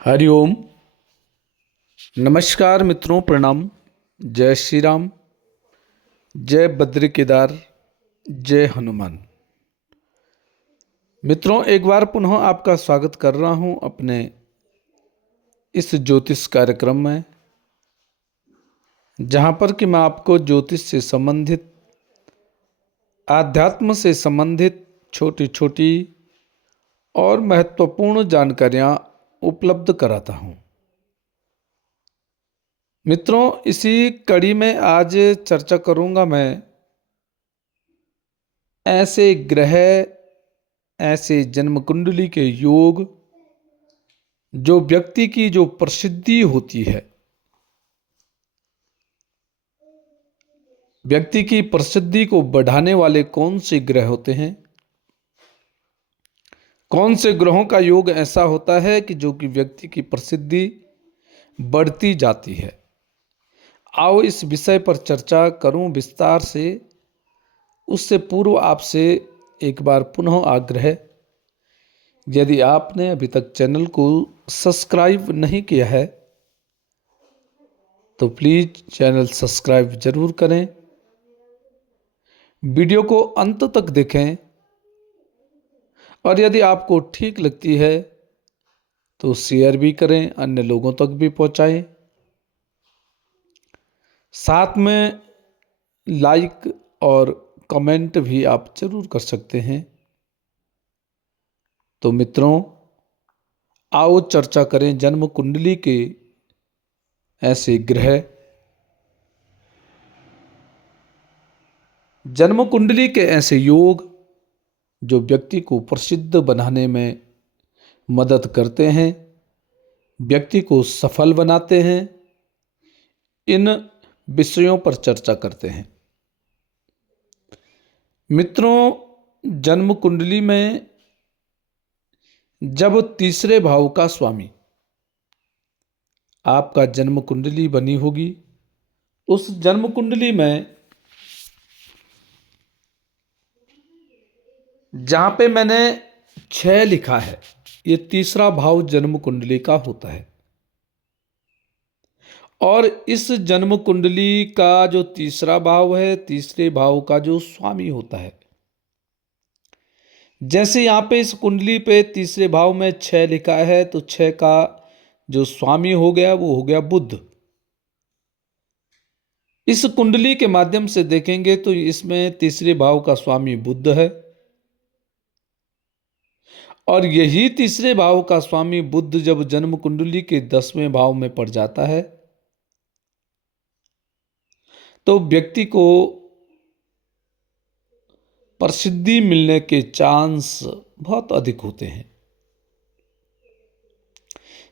हरिओम। नमस्कार मित्रों, प्रणाम। जय श्री राम, जय बद्री केदार, जय हनुमान। मित्रों, एक बार पुनः आपका स्वागत कर रहा हूं अपने इस ज्योतिष कार्यक्रम में, जहां पर कि मैं आपको ज्योतिष से संबंधित, आध्यात्म से संबंधित छोटी छोटी और महत्वपूर्ण जानकारियां उपलब्ध कराता हूं। मित्रों, इसी कड़ी में आज चर्चा करूंगा मैं ऐसे ग्रह, ऐसे जन्म कुंडली के योग जो व्यक्ति की जो प्रसिद्धि होती है, व्यक्ति की प्रसिद्धि को बढ़ाने वाले कौन से ग्रह होते हैं, कौन से ग्रहों का योग ऐसा होता है कि जो कि व्यक्ति की प्रसिद्धि बढ़ती जाती है। आओ इस विषय पर चर्चा करूं विस्तार से। उससे पूर्व आपसे एक बार पुनः आग्रह, यदि आपने अभी तक चैनल को सब्सक्राइब नहीं किया है तो प्लीज चैनल सब्सक्राइब जरूर करें, वीडियो को अंत तक देखें और यदि आपको ठीक लगती है तो शेयर भी करें, अन्य लोगों तक भी पहुंचाएं। साथ में लाइक और कमेंट भी आप जरूर कर सकते हैं। तो मित्रों, आओ चर्चा करें जन्म कुंडली के ऐसे ग्रह, जन्म कुंडली के ऐसे योग जो व्यक्ति को प्रसिद्ध बनाने में मदद करते हैं, व्यक्ति को सफल बनाते हैं। इन विषयों पर चर्चा करते हैं। मित्रों, जन्म कुंडली में जब तीसरे भाव का स्वामी, आपका जन्म कुंडली बनी होगी, उस जन्म कुंडली में जहां पे मैंने 6 लिखा है, ये तीसरा भाव जन्म कुंडली का होता है। और इस जन्म कुंडली का जो तीसरा भाव है, तीसरे भाव का जो स्वामी होता है, जैसे यहां पे इस कुंडली पे तीसरे भाव में 6 लिखा है, तो 6 का जो स्वामी हो गया वो हो गया बुध। इस कुंडली के माध्यम से देखेंगे तो इसमें तीसरे भाव का स्वामी बुध है और यही तीसरे भाव का स्वामी बुध जब जन्म कुंडली के 10वें भाव में पड़ जाता है तो व्यक्ति को प्रसिद्धि मिलने के चांस बहुत अधिक होते हैं।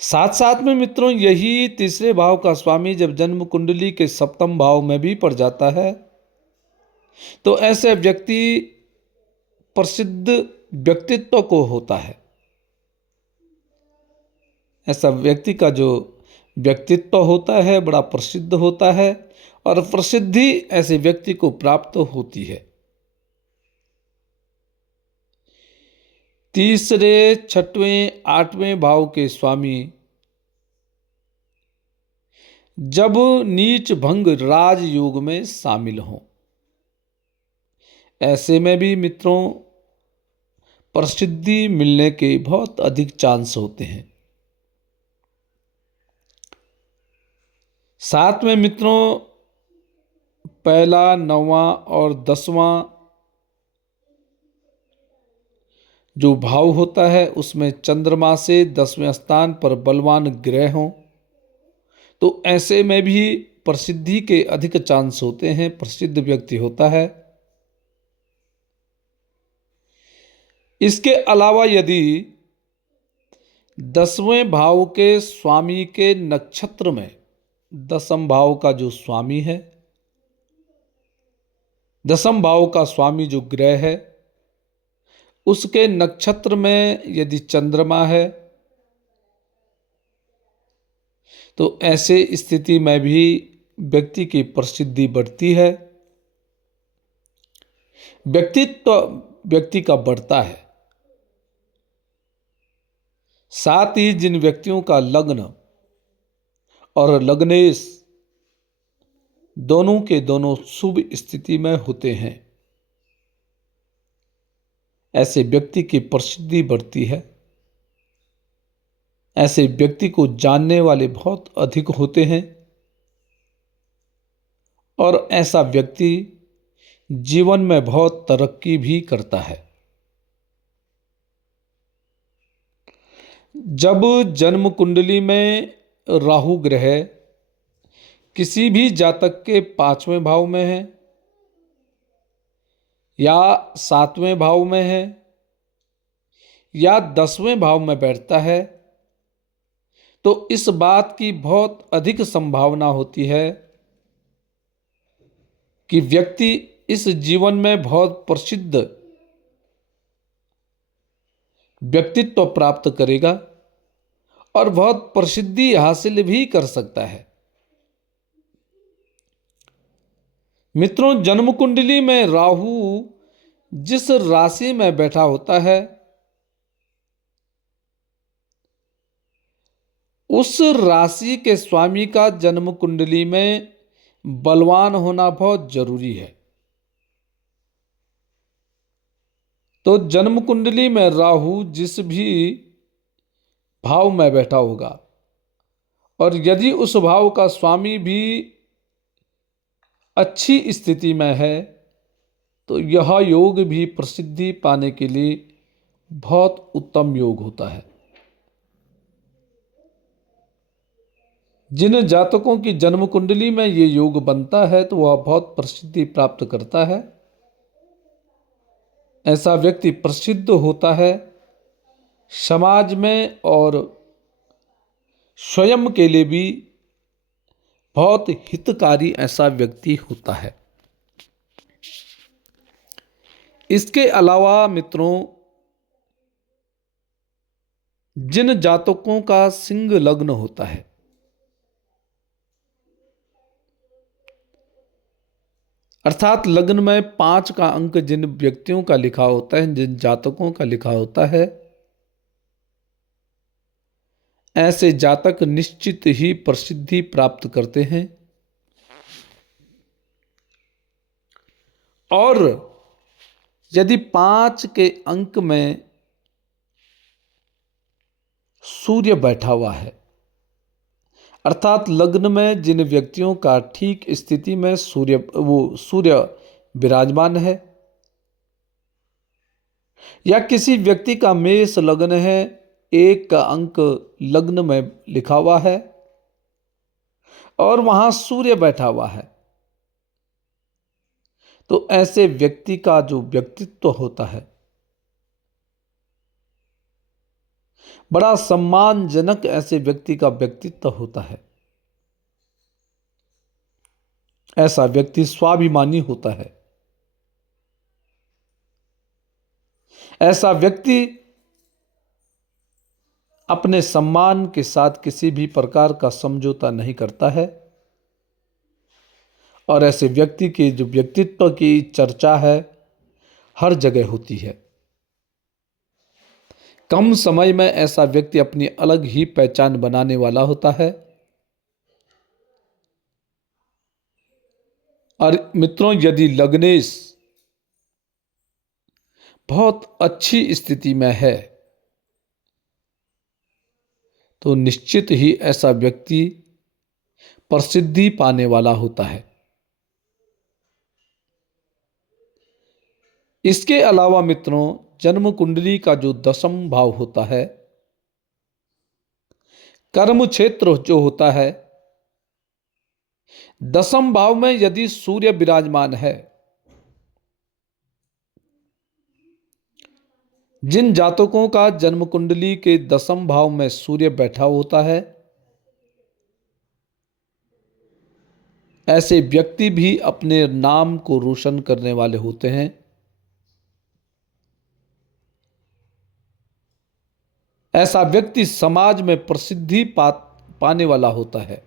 साथ साथ में मित्रों, यही तीसरे भाव का स्वामी जब जन्म कुंडली के 7वें भाव में भी पड़ जाता है तो ऐसे व्यक्ति प्रसिद्ध व्यक्तित्व को होता है। ऐसा व्यक्ति का जो व्यक्तित्व होता है बड़ा प्रसिद्ध होता है और प्रसिद्धि ऐसे व्यक्ति को प्राप्त होती है। तीसरे, 6वें, 8वें भाव के स्वामी जब नीच भंग राजयोग में शामिल हों, ऐसे में भी मित्रों प्रसिद्धि मिलने के बहुत अधिक चांस होते हैं। साथ में मित्रों, पहला, 9वां और 10वां जो भाव होता है उसमें चंद्रमा से 10वें स्थान पर बलवान ग्रह हों तो ऐसे में भी प्रसिद्धि के अधिक चांस होते हैं, प्रसिद्ध व्यक्ति होता है। इसके अलावा यदि 10वें भाव के स्वामी के नक्षत्र में 10म भाव का जो स्वामी है, 10म भाव का स्वामी जो ग्रह है, उसके नक्षत्र में यदि चंद्रमा है तो ऐसे स्थिति में भी व्यक्ति की प्रसिद्धि बढ़ती है, व्यक्तित्व व्यक्ति का बढ़ता है। साथ ही जिन व्यक्तियों का लग्न और लग्नेश दोनों के दोनों शुभ स्थिति में होते हैं, ऐसे व्यक्ति की प्रसिद्धि बढ़ती है। ऐसे व्यक्ति को जानने वाले बहुत अधिक होते हैं और ऐसा व्यक्ति जीवन में बहुत तरक्की भी करता है। जब जन्म कुंडली में राहु ग्रह किसी भी जातक के 5वें भाव में है या 7वें भाव में है या 10वें भाव में बैठता है, तो इस बात की बहुत अधिक संभावना होती है कि व्यक्ति इस जीवन में बहुत प्रसिद्ध व्यक्तित्व प्राप्त करेगा और बहुत प्रसिद्धि हासिल भी कर सकता है। मित्रों, जन्म कुंडली में राहु जिस राशि में बैठा होता है, उस राशि के स्वामी का जन्म कुंडली में बलवान होना बहुत जरूरी है। तो जन्म कुंडली में राहु जिस भी भाव में बैठा होगा और यदि उस भाव का स्वामी भी अच्छी स्थिति में है, तो यह योग भी प्रसिद्धि पाने के लिए बहुत उत्तम योग होता है। जिन जातकों की जन्म कुंडली में ये योग बनता है, तो वह बहुत प्रसिद्धि प्राप्त करता है। ऐसा व्यक्ति प्रसिद्ध होता है समाज में और स्वयं के लिए भी बहुत हितकारी ऐसा व्यक्ति होता है। इसके अलावा मित्रों, जिन जातकों का सिंह लग्न होता है, अर्थात लग्न में 5 का अंक जिन व्यक्तियों का लिखा होता है, जिन जातकों का लिखा होता है, ऐसे जातक निश्चित ही प्रसिद्धि प्राप्त करते हैं। और यदि 5 के अंक में सूर्य बैठा हुआ है, अर्थात लग्न में जिन व्यक्तियों का ठीक स्थिति में सूर्य विराजमान है, या किसी व्यक्ति का मेष लग्न है, 1 का अंक लग्न में लिखा हुआ है और वहां सूर्य बैठा हुआ है, तो ऐसे व्यक्ति का जो व्यक्तित्व होता है, बड़ा सम्मानजनक ऐसे व्यक्ति का व्यक्तित्व होता है। ऐसा व्यक्ति स्वाभिमानी होता है। ऐसा व्यक्ति अपने सम्मान के साथ किसी भी प्रकार का समझौता नहीं करता है और ऐसे व्यक्ति के जो व्यक्तित्व की चर्चा है हर जगह होती है। कम समय में ऐसा व्यक्ति अपनी अलग ही पहचान बनाने वाला होता है। और मित्रों, यदि लग्नेश बहुत अच्छी स्थिति में है, तो निश्चित ही ऐसा व्यक्ति प्रसिद्धि पाने वाला होता है। इसके अलावा मित्रों, जन्म कुंडली का जो 10वां भाव होता है, कर्म क्षेत्र जो होता है, 10वां भाव में यदि सूर्य विराजमान है, जिन जातकों का जन्म कुंडली के 10वां भाव में सूर्य बैठा होता है, ऐसे व्यक्ति भी अपने नाम को रोशन करने वाले होते हैं। ऐसा व्यक्ति समाज में प्रसिद्धि पाने वाला होता है।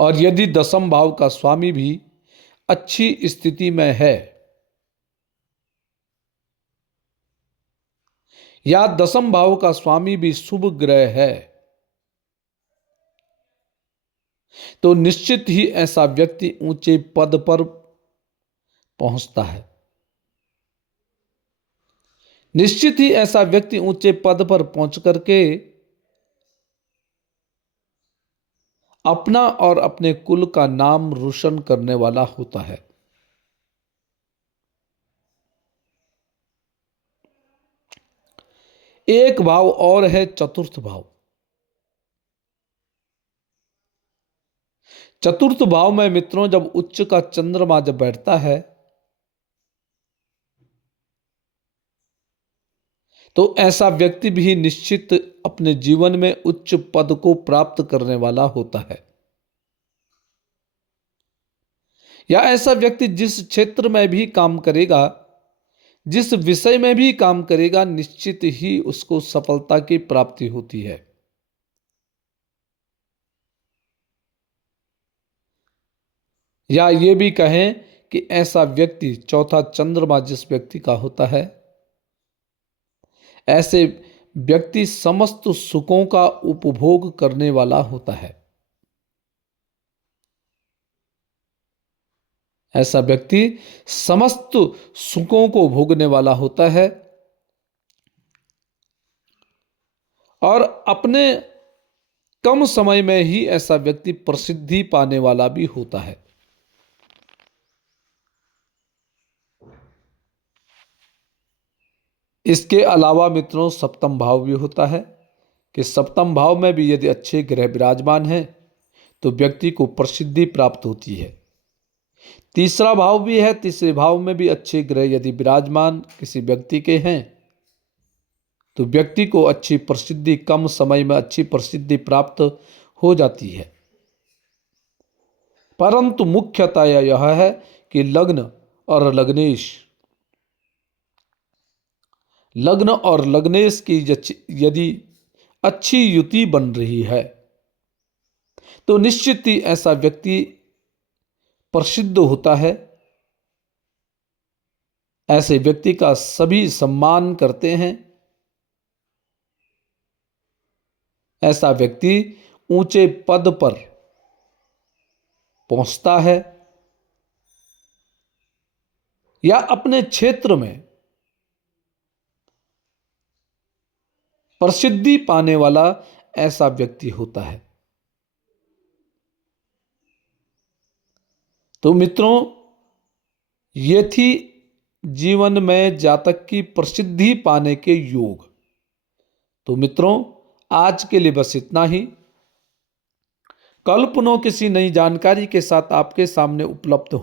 और यदि 10वां भाव का स्वामी भी अच्छी स्थिति में है, या दसम भाव का स्वामी भी शुभ ग्रह है, तो निश्चित ही ऐसा व्यक्ति ऊंचे पद पर पहुंचता है। निश्चित ही ऐसा व्यक्ति ऊंचे पद पर पहुंच करके अपना और अपने कुल का नाम रोशन करने वाला होता है। एक भाव और है चतुर्थ भाव। चतुर्थ भाव में मित्रों जब उच्च का चंद्रमा जब बैठता है तो ऐसा व्यक्ति भी निश्चित अपने जीवन में उच्च पद को प्राप्त करने वाला होता है। या ऐसा व्यक्ति जिस क्षेत्र में भी काम करेगा, जिस विषय में भी काम करेगा, निश्चित ही उसको सफलता की प्राप्ति होती है। या ये भी कहें कि ऐसा व्यक्ति, चौथा चंद्रमा जिस व्यक्ति का होता है, ऐसे व्यक्ति समस्त सुखों का उपभोग करने वाला होता है। ऐसा व्यक्ति समस्त सुखों को भोगने वाला होता है और अपने कम समय में ही ऐसा व्यक्ति प्रसिद्धि पाने वाला भी होता है। इसके अलावा मित्रों सप्तम भाव भी होता है कि सप्तम भाव में भी यदि अच्छे ग्रह विराजमान हैं तो व्यक्ति को प्रसिद्धि प्राप्त होती है। तीसरा भाव भी है, तीसरे भाव में भी अच्छे ग्रह यदि विराजमान किसी व्यक्ति के हैं तो व्यक्ति को अच्छी प्रसिद्धि, कम समय में अच्छी प्रसिद्धि प्राप्त हो जाती है। परंतु मुख्यतः यह है कि लग्न और लग्नेश की यदि अच्छी युति बन रही है तो निश्चित ही ऐसा व्यक्ति प्रसिद्ध होता है। ऐसे व्यक्ति का सभी सम्मान करते हैं। ऐसा व्यक्ति ऊंचे पद पर पहुंचता है या अपने क्षेत्र में प्रसिद्धि पाने वाला ऐसा व्यक्ति होता है। तो मित्रों, ये थी जीवन में जातक की प्रसिद्धि पाने के योग। तो मित्रों, आज के लिए बस इतना ही। कल पुनः किसी नई जानकारी के साथ आपके सामने उपलब्ध हो।